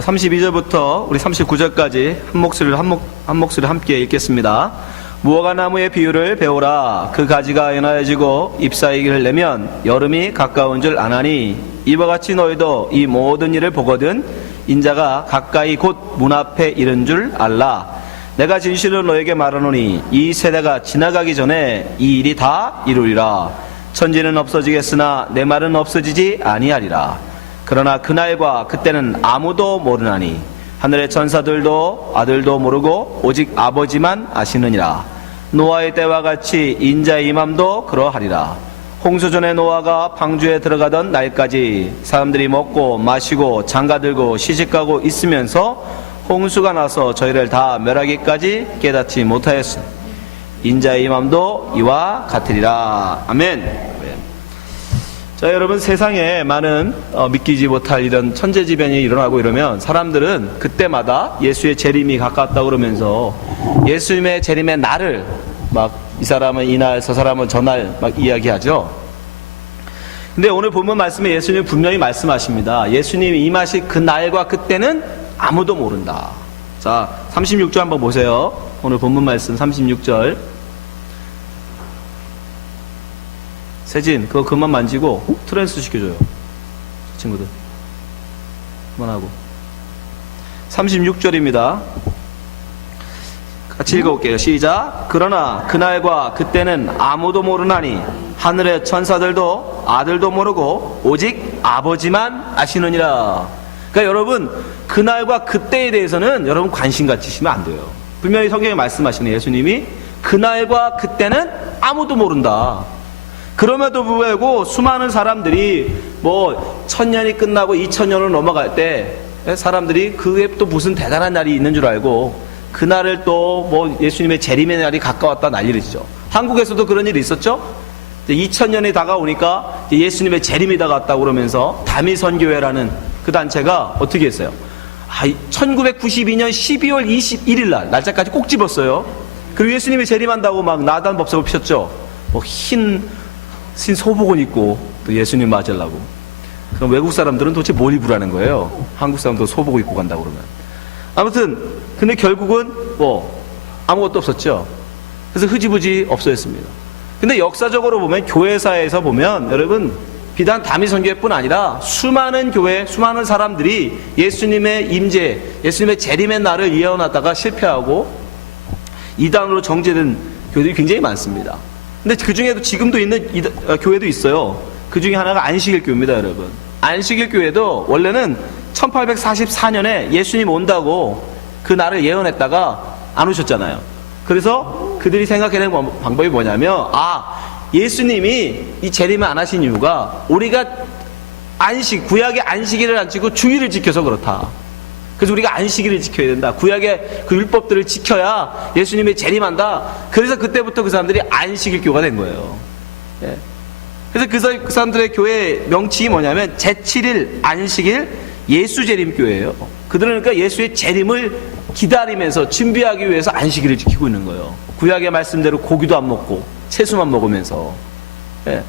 32절부터 우리 39절까지 한 목소리를 함께 읽겠습니다. 무화과 나무의 비유를 배우라. 그 가지가 연하여지고 잎사귀를 내면 여름이 가까운 줄 아나니 이와 같이 너희도 이 모든 일을 보거든 인자가 가까이 곧 문 앞에 이른 줄 알라. 내가 진실로 너에게 말하노니 이 세대가 지나가기 전에 이 일이 다 이루리라. 천지는 없어지겠으나 내 말은 없어지지 아니하리라. 그러나 그날과 그때는 아무도 모르나니 하늘의 천사들도 아들도 모르고 오직 아버지만 아시느니라. 노아의 때와 같이 인자의 임함도 그러하리라. 홍수전에 노아가 방주에 들어가던 날까지 사람들이 먹고 마시고 장가들고 시집가고 있으면서 홍수가 나서 저희를 다 멸하기까지 깨닫지 못하였으니 인자의 임함도 이와 같으리라. 아멘. 자, 여러분, 세상에 많은 믿기지 못할 이런 천재지변이 일어나고 이러면 사람들은 그때마다 예수의 재림이 가까웠다 그러면서 예수님의 재림의 날을 막 이 사람은 이날 저 사람은 저날 막 이야기하죠. 근데 오늘 본문 말씀에 예수님이 분명히 말씀하십니다. 예수님이 임하실 그 날과 그때는 아무도 모른다. 자, 36절 한번 보세요. 오늘 본문 말씀 36절. 세진, 그거 그만 만지고 트랜스 시켜줘요. 친구들. 그만하고. 36절입니다. 같이 읽어볼게요. 시작. 그러나 그날과 그때는 아무도 모르나니 하늘의 천사들도 아들도 모르고 오직 아버지만 아시느니라. 그러니까 여러분, 그날과 그때에 대해서는 여러분 관심 가지시면 안 돼요. 분명히 성경에 말씀하시는 예수님이 그날과 그때는 아무도 모른다. 그럼에도 불구하고 수많은 사람들이 뭐 1000년이 끝나고 2000년으로 넘어갈 때 사람들이 그게 또 무슨 대단한 날이 있는 줄 알고 그날을 또 뭐 예수님의 재림의 날이 가까웠다 난리를 치죠. 한국에서도 그런 일이 있었죠. 2000년이 다가오니까 예수님의 재림이 다가왔다고 그러면서 다미선교회라는 그 단체가 어떻게 했어요? 1992년 12월 21일 날 날짜까지 꼭 집었어요. 그리고 예수님이 재림한다고 막 나단 법석을 피셨죠. 뭐 흰 소복은 입고 또 예수님 맞으려고. 그럼 외국 사람들은 도대체 뭘 입으라는 거예요? 한국 사람도 소복 입고 간다고 그러면. 아무튼 근데 결국은 뭐 아무것도 없었죠. 그래서 흐지부지 없어졌습니다. 근데 역사적으로 보면 교회사에서 보면 여러분 비단 다미선교회뿐 아니라 수많은 교회, 수많은 사람들이 예수님의 임재, 예수님의 재림의 날을 예언하다가 실패하고 이단으로 정죄된 교회들이 굉장히 많습니다. 근데 그 중에도 지금도 있는 교회도 있어요. 그 중에 하나가 안식일 교회입니다, 여러분. 안식일 교회도 원래는 1844년에 예수님 온다고 그 날을 예언했다가 안 오셨잖아요. 그래서 그들이 생각해낸 방법이 뭐냐면, 예수님이 이 재림을 안 하신 이유가 우리가 구약의 안식일을 안 지키고 주일을 지켜서 그렇다. 그래서 우리가 안식일을 지켜야 된다. 구약의 그 율법들을 지켜야 예수님이 재림한다. 그래서 그때부터 그 사람들이 안식일 교가 된 거예요. 예. 그래서 그 사람들의 교회 명칭이 뭐냐면 제7일 안식일 예수재림교회예요. 그들은 그러니까 예수의 재림을 기다리면서 준비하기 위해서 안식일을 지키고 있는 거예요. 구약의 말씀대로 고기도 안 먹고 채소만 먹으면서. 예.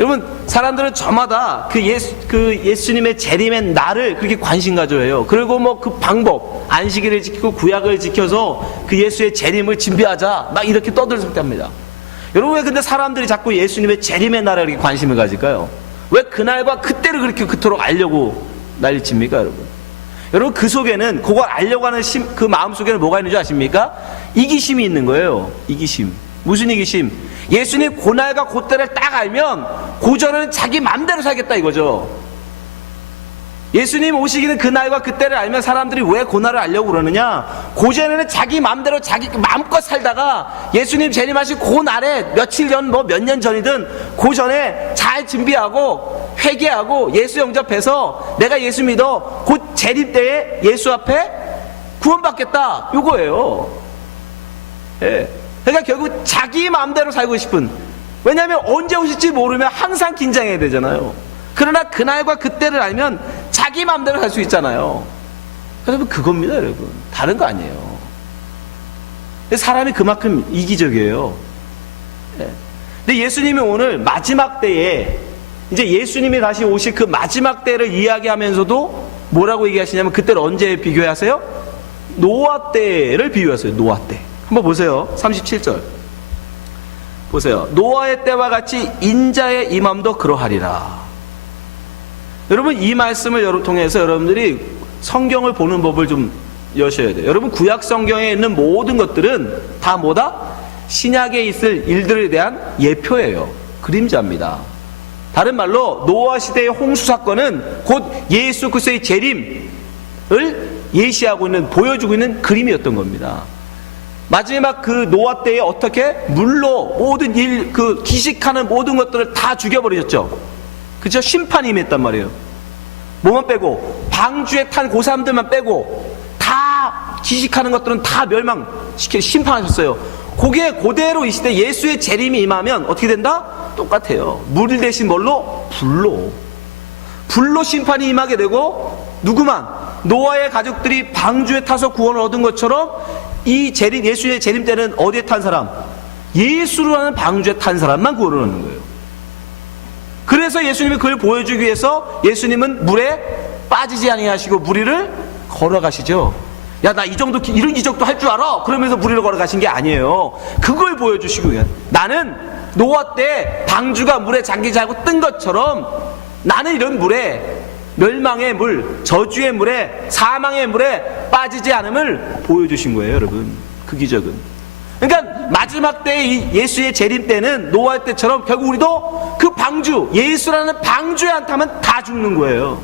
여러분, 사람들은 저마다 그 예수님의 재림의 날을 그렇게 관심 가져해요. 그리고 뭐 그 방법, 안식일을 지키고 구약을 지켜서 그 예수의 재림을 준비하자, 막 이렇게 떠들썩합니다. 여러분, 왜 근데 사람들이 자꾸 예수님의 재림의 날에 이렇게 관심을 가질까요? 왜 그날과 그때를 그렇게 그토록 알려고 난리칩니까, 여러분? 여러분, 그 속에는, 그걸 알려고 하는 그 마음 속에는 뭐가 있는 줄 아십니까? 이기심이 있는 거예요. 이기심. 무슨 이기심? 예수님 고날과 그때를 딱 알면 고전은 자기 마음대로 살겠다 이거죠. 예수님 오시기는 그날과 그때를 알면 사람들이 왜 고날을 알려고 그러느냐? 고전에는 자기 마음대로 자기 마음껏 살다가 예수님 재림하신 그날에 며칠 전 뭐 몇 년 전이든 고전에 잘 준비하고 회개하고 예수 영접해서 내가 예수 믿어 곧 재림 때에 예수 앞에 구원받겠다 이거예요. 예. 그러니까 결국 자기 마음대로 살고 싶은, 왜냐하면 언제 오실지 모르면 항상 긴장해야 되잖아요. 그러나 그날과 그때를 알면 자기 마음대로 살 수 있잖아요. 여러분, 그겁니다, 여러분. 다른 거 아니에요. 사람이 그만큼 이기적이에요. 근데 예수님이 오늘 마지막 때에 이제 예수님이 다시 오실 그 마지막 때를 이야기하면서도 뭐라고 얘기하시냐면 그때를 언제 비교하세요? 노아 때를 비유하세요. 노아 때. 한번 보세요. 37절 보세요. 노아의 때와 같이 인자의 임함도 그러하리라. 여러분, 이 말씀을 통해서 여러분들이 성경을 보는 법을 좀 여셔야 돼요. 여러분, 구약 성경에 있는 모든 것들은 다 뭐다? 신약에 있을 일들에 대한 예표예요. 그림자입니다. 다른 말로 노아 시대의 홍수 사건은 곧 예수 그리스도의 재림을 예시하고 있는, 보여주고 있는 그림이었던 겁니다. 마지막 그 노아 때에 어떻게 물로 모든 기식하는 모든 것들을 다 죽여버리셨죠. 그죠? 심판이 임했단 말이에요. 뭐만 빼고, 방주에 탄 그 사람들만 빼고 다 기식하는 것들은 다 멸망시켜 심판하셨어요. 그게 그대로 이 시대 예수의 재림이 임하면 어떻게 된다? 똑같아요. 물 대신 뭘로? 불로 심판이 임하게 되고, 누구만? 노아의 가족들이 방주에 타서 구원을 얻은 것처럼 이 예수의 재림 때는 어디에 탄 사람? 예수라는 방주에 탄 사람만 구원을 얻는 거예요. 그래서 예수님이 그걸 보여주기 위해서 예수님은 물에 빠지지 아니하시고 물 위를 걸어가시죠. 야, 나 이 정도 이런 기적도 할 줄 알아? 그러면서 물 위를 걸어가신 게 아니에요. 그걸 보여주시고, 나는 노아 때 방주가 물에 잠기자고 뜬 것처럼 나는 이런 물에, 멸망의 물, 저주의 물에, 사망의 물에 빠지지 않음을 보여주신 거예요, 여러분. 그 기적은. 그러니까 마지막 때 이 예수의 재림 때는 노아 때처럼 결국 우리도 그 방주, 예수라는 방주에 안 타면 다 죽는 거예요.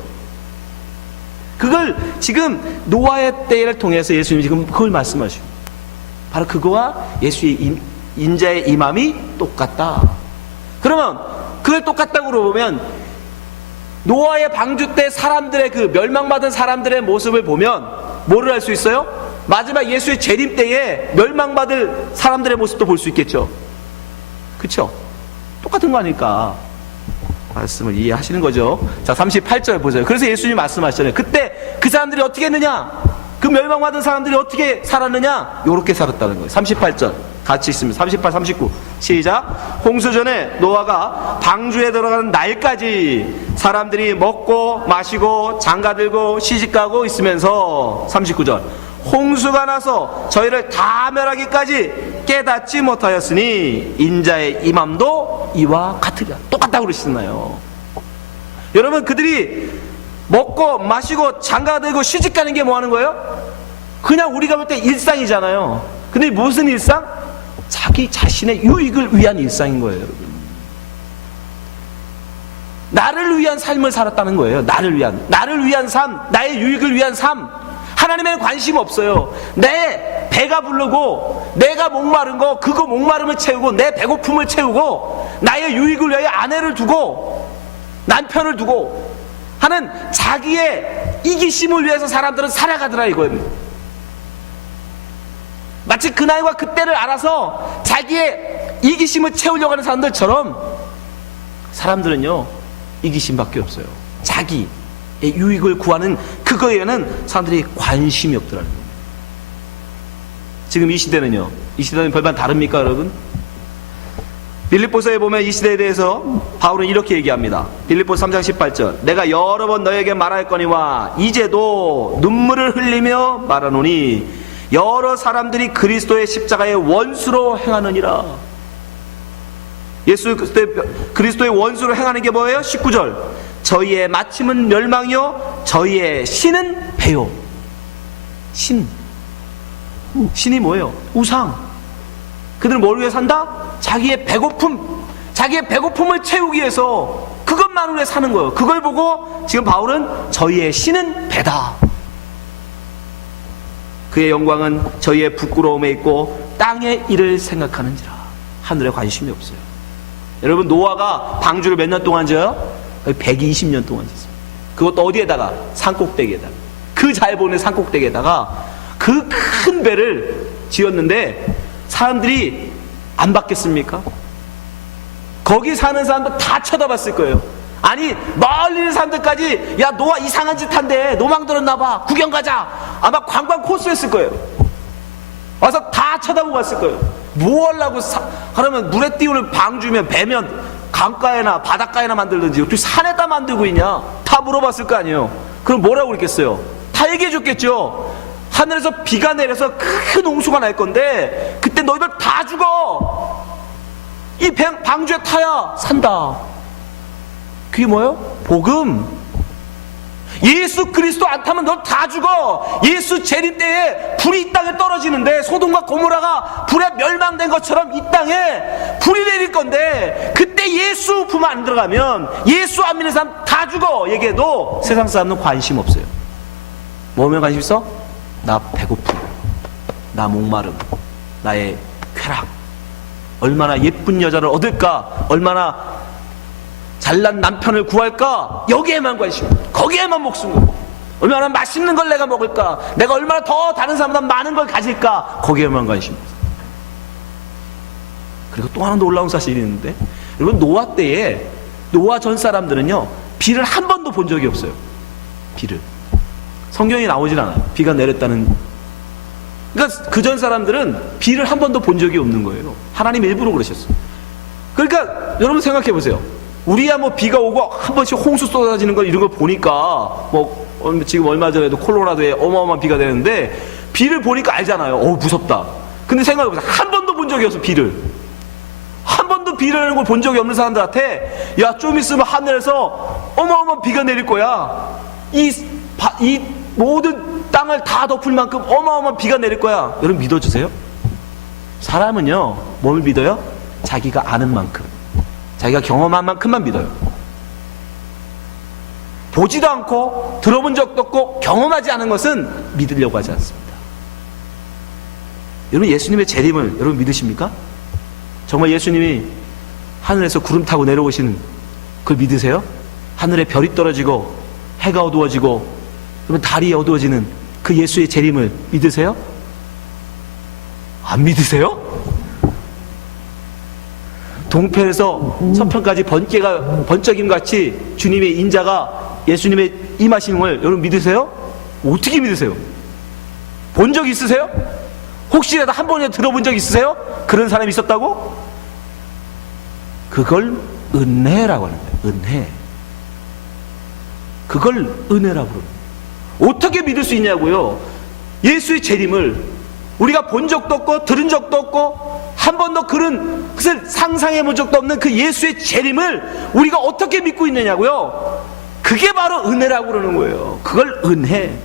그걸 지금 노아의 때를 통해서 예수님이 지금 그걸 말씀하시고, 바로 그거와 예수의 인자의 임함이 똑같다. 그러면 그걸 똑같다고 물어보면, 노아의 방주 때 사람들의 그 멸망받은 사람들의 모습을 보면 뭐를 알 수 있어요? 마지막 예수의 재림 때에 멸망받을 사람들의 모습도 볼 수 있겠죠. 그쵸? 똑같은 거 아닐까? 말씀을 이해하시는 거죠. 자, 38절 보세요. 그래서 예수님이 말씀하시잖아요. 그때 그 사람들이 어떻게 했느냐? 그 멸망받은 사람들이 어떻게 살았느냐? 요렇게 살았다는 거예요. 38절 같이 있습니다. 38, 39 시작. 홍수 전에 노아가 방주에 들어가는 날까지 사람들이 먹고 마시고 장가들고 시집가고 있으면서 39절 홍수가 나서 저희를 다 멸하기까지 깨닫지 못하였으니 인자의 임함도 이와 같으리라. 똑같다고 그러시나요? 여러분, 그들이 먹고 마시고 장가들고 시집가는 게 뭐 하는 거예요? 그냥 우리가 볼 때 일상이잖아요. 근데 무슨 일상? 자기 자신의 유익을 위한 일상인 거예요, 여러분. 나를 위한 삶을 살았다는 거예요. 나를 위한 삶, 나의 유익을 위한 삶. 하나님에는 관심 없어요. 내 배가 부르고 내가 목마른 거, 그거 목마름을 채우고 내 배고픔을 채우고 나의 유익을 위하여 아내를 두고 남편을 두고 하는 자기의 이기심을 위해서 사람들은 살아가더라 이거예요. 마치 그날과 그때를 알아서 자기의 이기심을 채우려고 하는 사람들처럼 사람들은요, 이기심밖에 없어요. 자기의 유익을 구하는 그거에는 사람들이 관심이 없더라는 거예요. 지금 이 시대는요, 이 시대는 별반 다릅니까, 여러분? 빌립보서에 보면 이 시대에 대해서 바울은 이렇게 얘기합니다. 빌립보서 3장 18절 내가 여러 번 너에게 말하였거니와 이제도 눈물을 흘리며 말하노니 여러 사람들이 그리스도의 십자가의 원수로 행하느니라. 예수 그리스도의 원수로 행하는 게 뭐예요? 19절 저희의 마침은 멸망이요 저희의 신은 배요. 신이 뭐예요? 우상. 그들은 뭘 위해 산다? 자기의 배고픔을 채우기 위해서 그것만을 위해 사는 거예요. 그걸 보고 지금 바울은 저희의 신은 배다. 그의 영광은 저희의 부끄러움에 있고 땅의 일을 생각하는지라. 하늘에 관심이 없어요. 여러분, 노아가 방주를 몇 년 동안 지어요? 120년 동안 지었어요. 그것도 어디에다가? 산꼭대기에다가. 그 잘 보는 산꼭대기에다가 그 큰 배를 지었는데 사람들이 안 받겠습니까? 거기 사는 사람들 다 쳐다봤을 거예요. 아니, 멀리 있는 사람들까지 야, 노아 이상한 짓 한대, 노망 들었나봐, 구경 가자. 아마 관광 코스였을 거예요. 와서 다 쳐다보고 갔을 거예요. 뭐 하려고 그러면 물에 띄우는 방주면 배면 강가에나 바닷가에나 만들든지 어떻게 산에다 만들고 있냐, 다 물어봤을 거 아니에요. 그럼 뭐라고 그랬겠어요? 다 얘기해 줬겠죠. 하늘에서 비가 내려서 큰 홍수가 날 건데 그때 너희들 다 죽어. 이 방주에 타야 산다. 그게 뭐예요? 복음. 예수 그리스도 안 타면 너 다 죽어. 예수 재림 때에 불이 이 땅에 떨어지는데 소돔과 고모라가 불에 멸망된 것처럼 이 땅에 불이 내릴 건데 그때 예수 품 안 들어가면 예수 안 믿는 사람 다 죽어 얘기해도 세상 사람은 관심 없어요. 뭐면 관심 있어? 나 배고픔, 나 목마름, 나의 쾌락, 얼마나 예쁜 여자를 얻을까, 얼마나 잘난 남편을 구할까, 여기에만 관심, 거기에만 목숨 걸고, 얼마나 맛있는 걸 내가 먹을까, 내가 얼마나 더 다른 사람보다 많은 걸 가질까, 거기에만 관심. 그리고 또 하나 놀라운 사실이 있는데, 여러분 노아 때에 노아 전 사람들은요 비를 한 번도 본 적이 없어요. 비를 성경에 나오질 않아요. 비가 내렸다는. 그러니까 그 전 사람들은 비를 한 번도 본 적이 없는 거예요. 하나님 일부러 그러셨어요. 그러니까 여러분 생각해 보세요. 우리야 뭐 비가 오고 한 번씩 홍수 쏟아지는 거 이런 걸 보니까 뭐 지금 얼마 전에도 콜로라도에 어마어마한 비가 내렸는데 비를 보니까 알잖아요. 무섭다. 근데 생각해 보세요. 한 번도 본 적이 없어. 비를 한 번도 비라는 걸 본 적이 없는 사람들한테 야 좀 있으면 하늘에서 어마어마한 비가 내릴 거야. 이 모든 땅을 다 덮을 만큼 어마어마한 비가 내릴 거야. 여러분 믿어주세요? 사람은요 뭘 믿어요? 자기가 아는 만큼, 자기가 경험한 만큼만 믿어요. 보지도 않고 들어본 적도 없고 경험하지 않은 것은 믿으려고 하지 않습니다. 여러분 예수님의 재림을 여러분 믿으십니까? 정말 예수님이 하늘에서 구름 타고 내려오시는 그걸 믿으세요? 하늘에 별이 떨어지고 해가 어두워지고 그러면 달이 어두워지는 그 예수의 재림을 믿으세요? 안 믿으세요? 동편에서 서편까지 번쩍임같이 주님의 인자가 예수님의 임하심을 여러분 믿으세요? 어떻게 믿으세요? 본 적 있으세요? 혹시라도 한 번이라도 들어본 적 있으세요? 그런 사람이 있었다고? 그걸 은혜라고 하는 거예요. 은혜. 그걸 은혜라고 그러는 거예요. 어떻게 믿을 수 있냐고요? 예수의 재림을 우리가 본 적도 없고 들은 적도 없고 한 번도 그런 것을 상상해 본 적도 없는 그 예수의 재림을 우리가 어떻게 믿고 있느냐고요? 그게 바로 은혜라고 그러는 거예요. 그걸 은혜.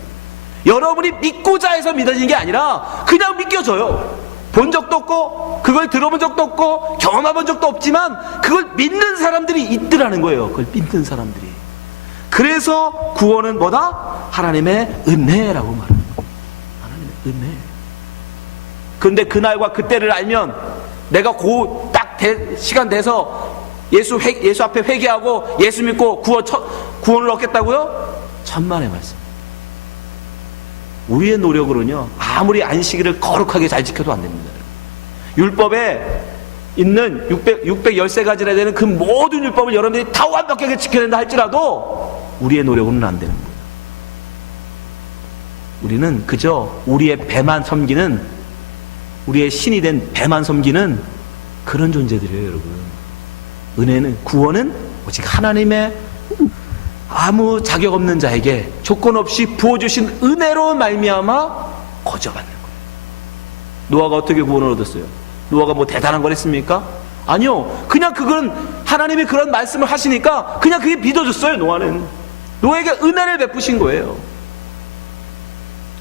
여러분이 믿고자 해서 믿어지는 게 아니라 그냥 믿겨져요. 본 적도 없고 그걸 들어본 적도 없고 경험해본 적도 없지만 그걸 믿는 사람들이 있더라는 거예요. 그걸 믿는 사람들이. 그래서 구원은 뭐다? 하나님의 은혜라고 말하는 거예요. 하나님의 은혜. 그런데 그날과 그때를 알면 내가 딱 시간 돼서 예수 앞에 회개하고 예수 믿고 구원을 얻겠다고요? 천만의 말씀. 우리의 노력으로는요 아무리 안식일을 거룩하게 잘 지켜도 안 됩니다. 율법에 있는 613가지나 되는 그 모든 율법을 여러분들이 다 완벽하게 지켜낸다 할지라도 우리의 노력으로는 안 되는 거예요. 우리는 그저 우리의 배만 섬기는, 우리의 신이 된 배만 섬기는 그런 존재들이에요. 여러분, 은혜는, 구원은 오직 하나님의 아무 자격 없는 자에게 조건 없이 부어주신 은혜로 말미암아 거저받는 거예요. 노아가 어떻게 구원을 얻었어요? 노아가 뭐 대단한 걸 했습니까? 아니요. 그냥 그건 하나님이 그런 말씀을 하시니까 그냥 그게 믿어졌어요. 노아에게 은혜를 베푸신 거예요.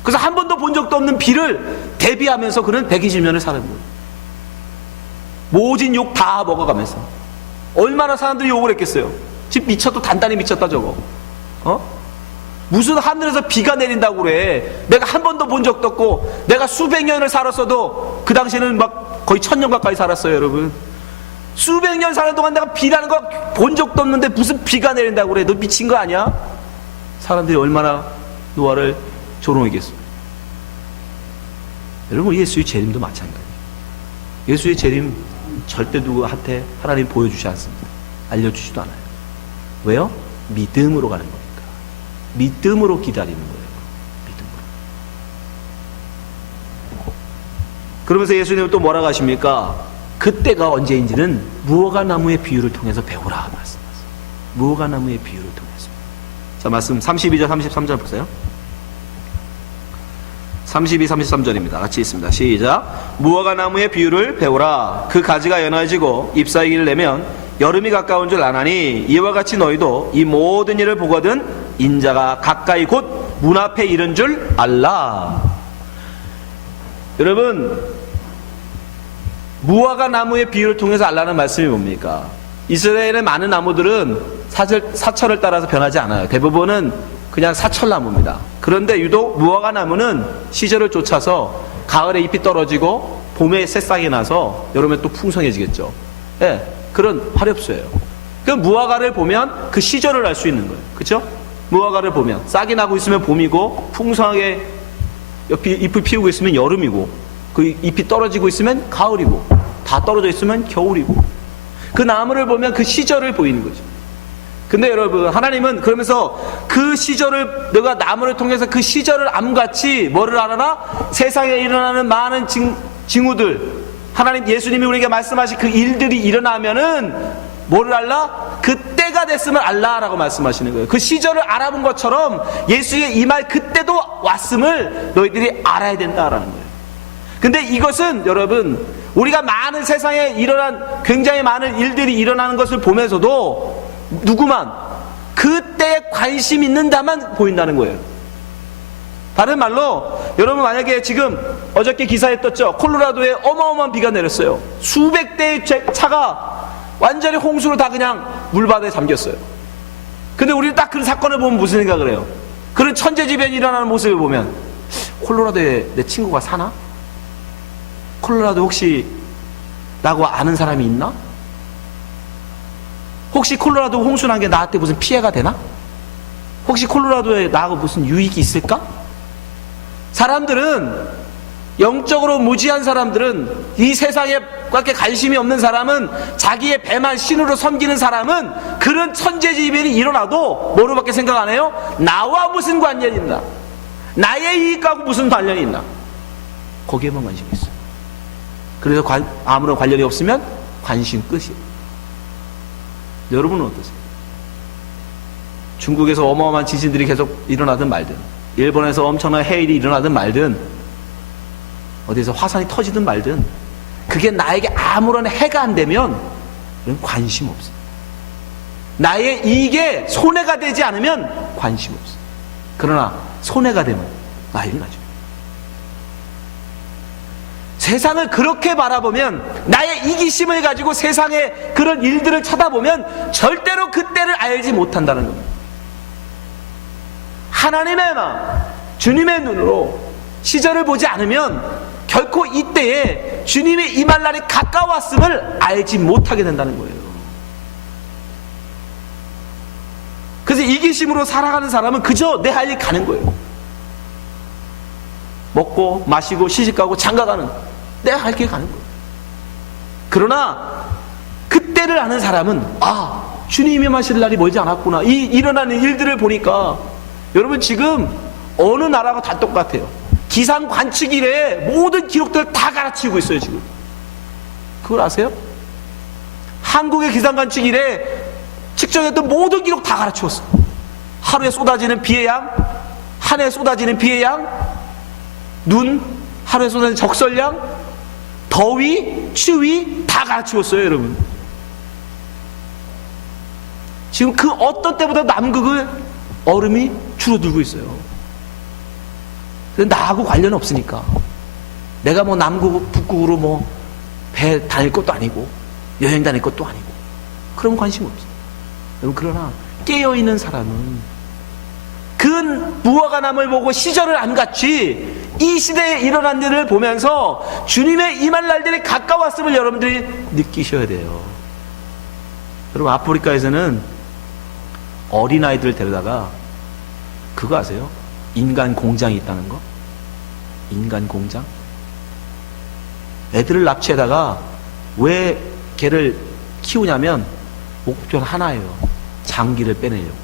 그래서 한 번도 본 적도 없는 비를 대비하면서 그는 120년을 사는 거예요. 모진 욕 다 먹어가면서. 얼마나 사람들이 욕을 했겠어요. 지금 미쳤다, 단단히 미쳤다 저거. 무슨 하늘에서 비가 내린다고 그래. 내가 한 번도 본 적도 없고 내가 수백 년을 살았어도, 그 당시에는 막 거의 1000년 가까이 살았어요. 여러분, 수백 년 사는 동안 내가 비라는 거 본 적도 없는데 무슨 비가 내린다고 그래. 너 미친 거 아니야? 사람들이 얼마나 노아를 조롱했겠어. 여러분, 예수의 재림도 마찬가지예요. 예수의 재림 절대 누구한테 하나님 보여주지 않습니다. 알려주지도 않아요. 왜요? 믿음으로 가는 거니까. 믿음으로 기다리는 거예요. 믿음으로. 그러면서 예수님은 또 뭐라고 하십니까? 그때가 언제인지는 무화과 나무의 비유를 통해서 배우라 말씀하세요. 무화과 나무의 비유를 통해서. 자, 말씀 32절 33절 보세요. 32, 33절입니다. 같이 있습니다. 시작. 무화과 나무의 비유를 배우라. 그 가지가 연해지고 잎사귀를 내면 여름이 가까운 줄 아나니 이와 같이 너희도 이 모든 일을 보거든 인자가 가까이 곧 문 앞에 이른 줄 알라. 여러분, 무화과 나무의 비유를 통해서 알라는 말씀이 뭡니까? 이스라엘의 많은 나무들은 사철을 따라서 변하지 않아요. 대부분은 그냥 사철나무입니다. 그런데 유독 무화과 나무는 시절을 쫓아서 가을에 잎이 떨어지고 봄에 새싹이 나서 여름에 또 풍성해지겠죠. 예, 그런 화렵수예요. 그 무화과를 보면 그 시절을 알 수 있는 거예요. 그렇죠? 무화과를 보면 싹이 나고 있으면 봄이고 풍성하게 잎을 피우고 있으면 여름이고 그 잎이 떨어지고 있으면 가을이고 다 떨어져 있으면 겨울이고 그 나무를 보면 그 시절을 보이는 거죠. 근데 여러분, 하나님은 그러면서 그 시절을, 내가 나무를 통해서 그 시절을 암같이 뭐를 알아라? 세상에 일어나는 많은 징후들, 하나님, 예수님이 우리에게 말씀하신 그 일들이 일어나면은 뭐를 알라? 그 때가 됐으면 알라라고 말씀하시는 거예요. 그 시절을 알아본 것처럼 예수의 이 말 그때도 왔음을 너희들이 알아야 된다라는 거예요. 근데 이것은 여러분, 우리가 많은 세상에 일어난 굉장히 많은 일들이 일어나는 것을 보면서도 누구만 그때에 관심 있는 자만 보인다는 거예요. 다른 말로 여러분, 만약에 지금 어저께 기사에 떴죠. 콜로라도에 어마어마한 비가 내렸어요. 수백 대의 차가 완전히 홍수로 다 그냥 물바다에 잠겼어요. 근데 우리는 딱 그런 사건을 보면 무슨 생각을 해요? 그런 천재지변이 일어나는 모습을 보면 콜로라도에 내 친구가 사나? 콜로라도 혹시 나하고 아는 사람이 있나? 혹시 콜로라도 홍수 난 게 나한테 무슨 피해가 되나? 혹시 콜로라도에 나하고 무슨 유익이 있을까? 사람들은, 영적으로 무지한 사람들은, 이 세상에 그렇게 관심이 없는 사람은, 자기의 배만 신으로 섬기는 사람은 그런 천재지변이 일어나도 뭐로밖에 생각 안 해요? 나와 무슨 관련이 있나? 나의 이익하고 무슨 관련이 있나? 거기에만 관심이 있어요. 그래서 아무런 관련이 없으면 관심 끝이에요. 여러분은 어떠세요? 중국에서 어마어마한 지진들이 계속 일어나든 말든, 일본에서 엄청난 해일이 일어나든 말든, 어디서 화산이 터지든 말든, 그게 나에게 아무런 해가 안 되면 그런 관심 없어요. 나의 이익에 손해가 되지 않으면 관심 없어요. 그러나 손해가 되면 난리 나죠. 세상을 그렇게 바라보면, 나의 이기심을 가지고 세상의 그런 일들을 쳐다보면 절대로 그때를 알지 못한다는 겁니다. 하나님의 마음, 주님의 눈으로 시절을 보지 않으면 결코 이때에 주님이 임할 날이 가까웠음을 알지 못하게 된다는 거예요. 그래서 이기심으로 살아가는 사람은 그저 내 할 일 가는 거예요. 먹고 마시고 시집가고 장가가는, 내 할 길 가는 거예요. 그러나 그때를 아는 사람은, 아, 주님이 임하실 날이 멀지 않았구나. 이 일어나는 일들을 보니까, 여러분, 지금 어느 나라가 다 똑같아요. 기상 관측 이래 모든 기록들을 다 갈아치우고 있어요. 지금 그걸 아세요? 한국의 기상 관측 이래 측정했던 모든 기록 다 갈아치웠어. 하루에 쏟아지는 비의 양, 한 해에 쏟아지는 비의 양, 눈, 하루에 쏟아지는 적설량, 더위, 추위 다 갈아치웠어요. 여러분, 지금 그 어떤 때보다 남극의 얼음이 줄어들고 있어요. 나하고 관련 없으니까. 내가 뭐 남극, 북극으로 뭐 배 다닐 것도 아니고 여행 다닐 것도 아니고 그런 관심 없어요. 여러분, 그러나 깨어있는 사람은 그 무화과 나무를 보고 시절을 안같이 이 시대에 일어난 일을 보면서 주님의 임할 날들이 가까웠음을 여러분들이 느끼셔야 돼요. 여러분, 아프리카에서는 어린아이들을 데려다가, 그거 아세요? 인간 공장이 있다는 거? 인간 공장? 애들을 납치해다가 왜 걔를 키우냐면 목표는 하나예요. 장기를 빼내려고.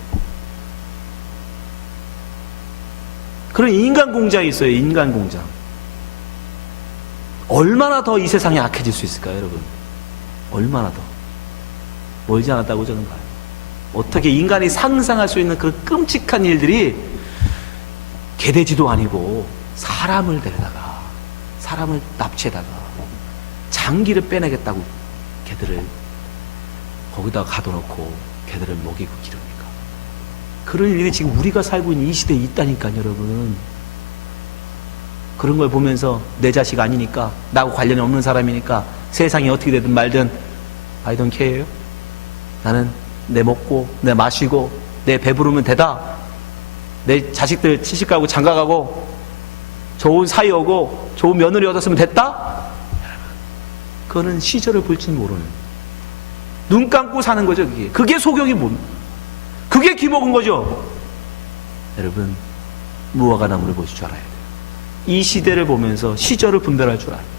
그런 인간 공장이 있어요. 인간 공장. 얼마나 더 이 세상이 악해질 수 있을까요, 여러분? 얼마나 더? 멀지 않았다고 저는 봐요. 어떻게 인간이 상상할 수 있는 그런 끔찍한 일들이 개돼지도 아니고 사람을 데려다가 사람을 납치해다가 장기를 빼내겠다고 개들을 거기다가 가둬놓고 개들을 먹이고 기릅니까? 그런 일이 지금 우리가 살고 있는 이 시대에 있다니까요, 여러분. 그런 걸 보면서 내 자식 아니니까, 나하고 관련이 없는 사람이니까 세상이 어떻게 되든 말든 I don't care요. 나는 내 먹고 내 마시고 내 배부르면 되다. 내 자식들 시집가고 장가가고 좋은 사이 오고 좋은 며느리 얻었으면 됐다. 그거는 시절을 볼 줄 모르는, 눈 감고 사는 거죠. 그게 소경이 뭡니까? 그게 기복인 거죠. 여러분, 무화과 나무를 보실 줄 알아야 돼요. 이 시대를 보면서 시절을 분별할 줄 알아야 돼요.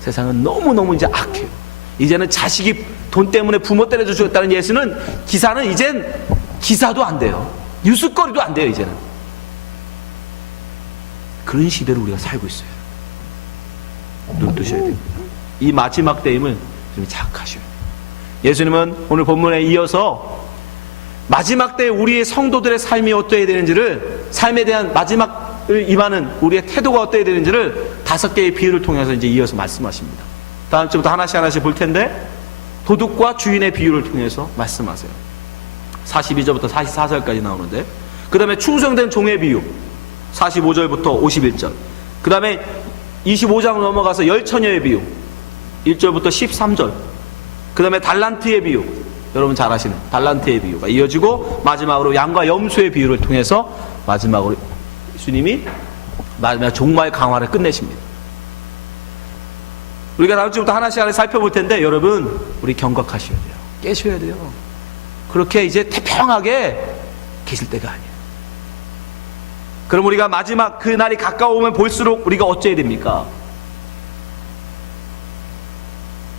세상은 너무너무 이제 악해요. 이제는 자식이 돈 때문에 부모 때려줘 죽였다는 기사는 이젠 기사도 안 돼요. 뉴스거리도 안 돼요, 이제는. 그런 시대를 우리가 살고 있어요. 눈 뜨셔야 됩니다. 이 마지막 때임을 좀 자각하셔야 돼요. 예수님은 오늘 본문에 이어서 마지막 때 우리의 성도들의 삶이 어떠해야 되는지를, 삶에 대한 마지막을 임하는 우리의 태도가 어떠해야 되는지를 5개의 비유를 통해서 이제 이어서 말씀하십니다. 다음 주부터 하나씩 볼 텐데, 도둑과 주인의 비유를 통해서 말씀하세요. 42절부터 44절까지 나오는데, 그 다음에 충성된 종의 비유 45절부터 51절, 그 다음에 25장 넘어가서 열처녀의 비유 1절부터 13절, 그 다음에 달란트의 비유, 여러분 잘 아시는 달란트의 비유가 이어지고, 마지막으로 양과 염소의 비유를 통해서 마지막으로 예수님이 마지막 종말 강화를 끝내십니다. 우리가 다음 주부터 하나씩 살펴볼 텐데, 여러분 우리 경각하셔야 돼요. 깨셔야 돼요. 그렇게 이제 태평하게 계실 때가 아니에요. 그럼 우리가 마지막 그 날이 가까우면 볼수록 우리가 어째야 됩니까?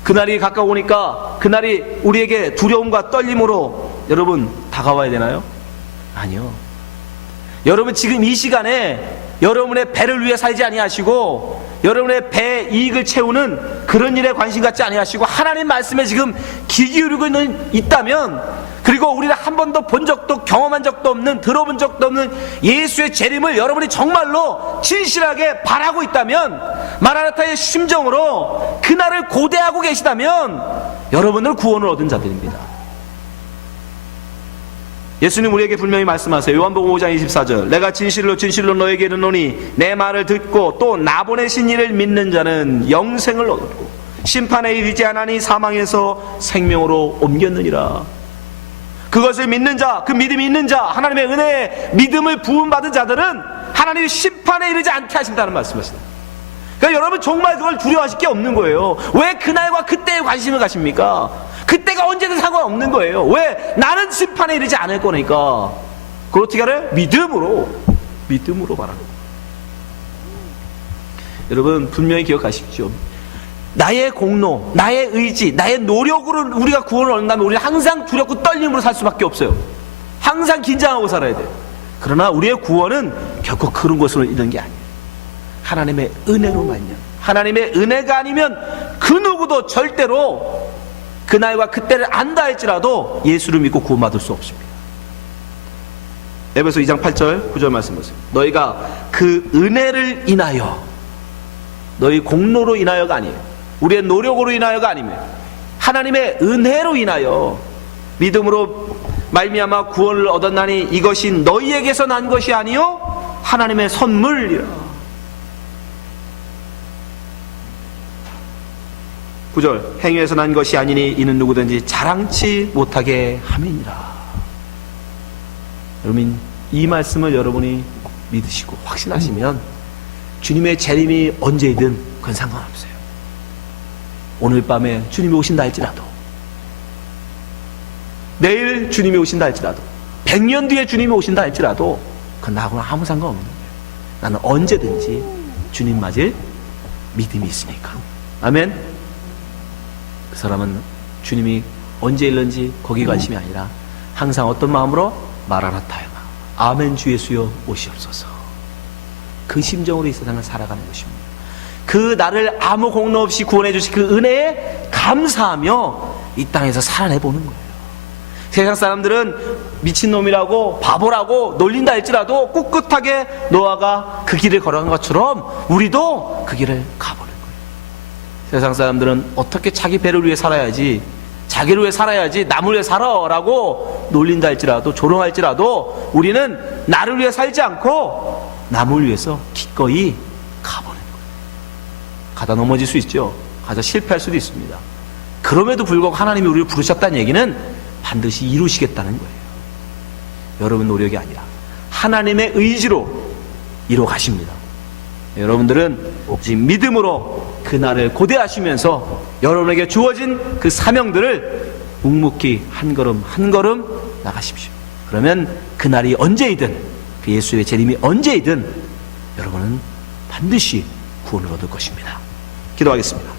그날이 가까우니까 그날이 우리에게 두려움과 떨림으로 여러분 다가와야 되나요? 아니요. 여러분 지금 이 시간에 여러분의 배를 위해 살지 아니하시고, 여러분의 배 이익을 채우는 그런 일에 관심 갖지 아니하시고, 하나님 말씀에 지금 귀 기울이고 있다면, 그리고 우리는 한 번도 본 적도 경험한 적도 없는, 들어본 적도 없는 예수의 재림을 여러분이 정말로 진실하게 바라고 있다면, 마라나타의 심정으로 그날을 고대하고 계시다면 여러분은 구원을 얻은 자들입니다. 예수님 우리에게 분명히 말씀하세요. 요한복음 5장 24절, 내가 진실로 진실로 너에게 이르노니 내 말을 듣고 또 나 보내신 이를 믿는 자는 영생을 얻고 심판에 이르지 않으니 사망에서 생명으로 옮겼느니라. 그것을 믿는 자, 그 믿음이 있는 자, 하나님의 은혜에 믿음을 부음받은 자들은 하나님이 심판에 이르지 않게 하신다는 말씀이십니다. 그러니까 여러분 정말 그걸 두려워하실 게 없는 거예요. 왜 그날과 그때에 관심을 가십니까? 그때가 언제든 상관없는 거예요. 왜? 나는 심판에 이르지 않을 거니까. 그걸 어떻게 하래요? 믿음으로 바라는 거예요. 여러분 분명히 기억하십시오. 나의 공로, 나의 의지, 나의 노력으로 우리가 구원을 얻는다면 우리는 항상 두렵고 떨림으로 살 수밖에 없어요. 항상 긴장하고 살아야 돼요. 그러나 우리의 구원은 결코 그런 것으로 이런 게 아니에요. 하나님의 은혜로만요. 하나님의 은혜가 아니면 그 누구도 절대로 그날과 그때를 안다 할지라도 예수를 믿고 구원받을 수 없습니다. 에베소 2장 8절 9절 말씀 보세요. 너희가 그 은혜를 인하여, 너희 공로로 인하여가 아니에요. 우리의 노력으로 인하여가 아니면 하나님의 은혜로 인하여 믿음으로 말미암아 구원을 얻었나니 이것이 너희에게서 난 것이 아니요 하나님의 선물이라. 9절, 행위에서 난 것이 아니니 이는 누구든지 자랑치 못하게 함이니라. 여러분 이 말씀을 여러분이 믿으시고 확신하시면 주님의 재림이 언제이든 그건 상관없어요. 오늘 밤에 주님이 오신다 할지라도, 내일 주님이 오신다 할지라도, 100년 뒤에 주님이 오신다 할지라도 그건 나하고는 아무 상관없는 거예요. 나는 언제든지 주님 맞을 믿음이 있으니까. 아멘. 그 사람은 주님이 언제 일는지 거기 관심이 아니라 항상 어떤 마음으로? 마라나타의 마음, 아멘 주 예수여 오시옵소서. 그 심정으로 이 세상을 살아가는 것입니다. 그 나를 아무 공로 없이 구원해 주신 그 은혜에 감사하며 이 땅에서 살아내보는 거예요. 세상 사람들은 미친놈이라고 바보라고 놀린다 할지라도 꿋꿋하게 노아가 그 길을 걸어간 것처럼 우리도 그 길을 가보는 거예요. 세상 사람들은 어떻게 자기 배를 위해 살아야지, 자기를 위해 살아야지, 남을 위해 살아라고 놀린다 할지라도 조롱할지라도 우리는 나를 위해 살지 않고 남을 위해서 기꺼이 가보는 거예요. 가다 넘어질 수 있죠. 가다 실패할 수도 있습니다. 그럼에도 불구하고 하나님이 우리를 부르셨다는 얘기는 반드시 이루시겠다는 거예요. 여러분 노력이 아니라 하나님의 의지로 이루어 가십니다. 여러분들은 오직 믿음으로 그날을 고대하시면서 여러분에게 주어진 그 사명들을 묵묵히 한 걸음 한 걸음 나가십시오. 그러면 그날이 언제이든, 그 예수의 재림이 언제이든 여러분은 반드시 구원을 얻을 것입니다. 기도하겠습니다.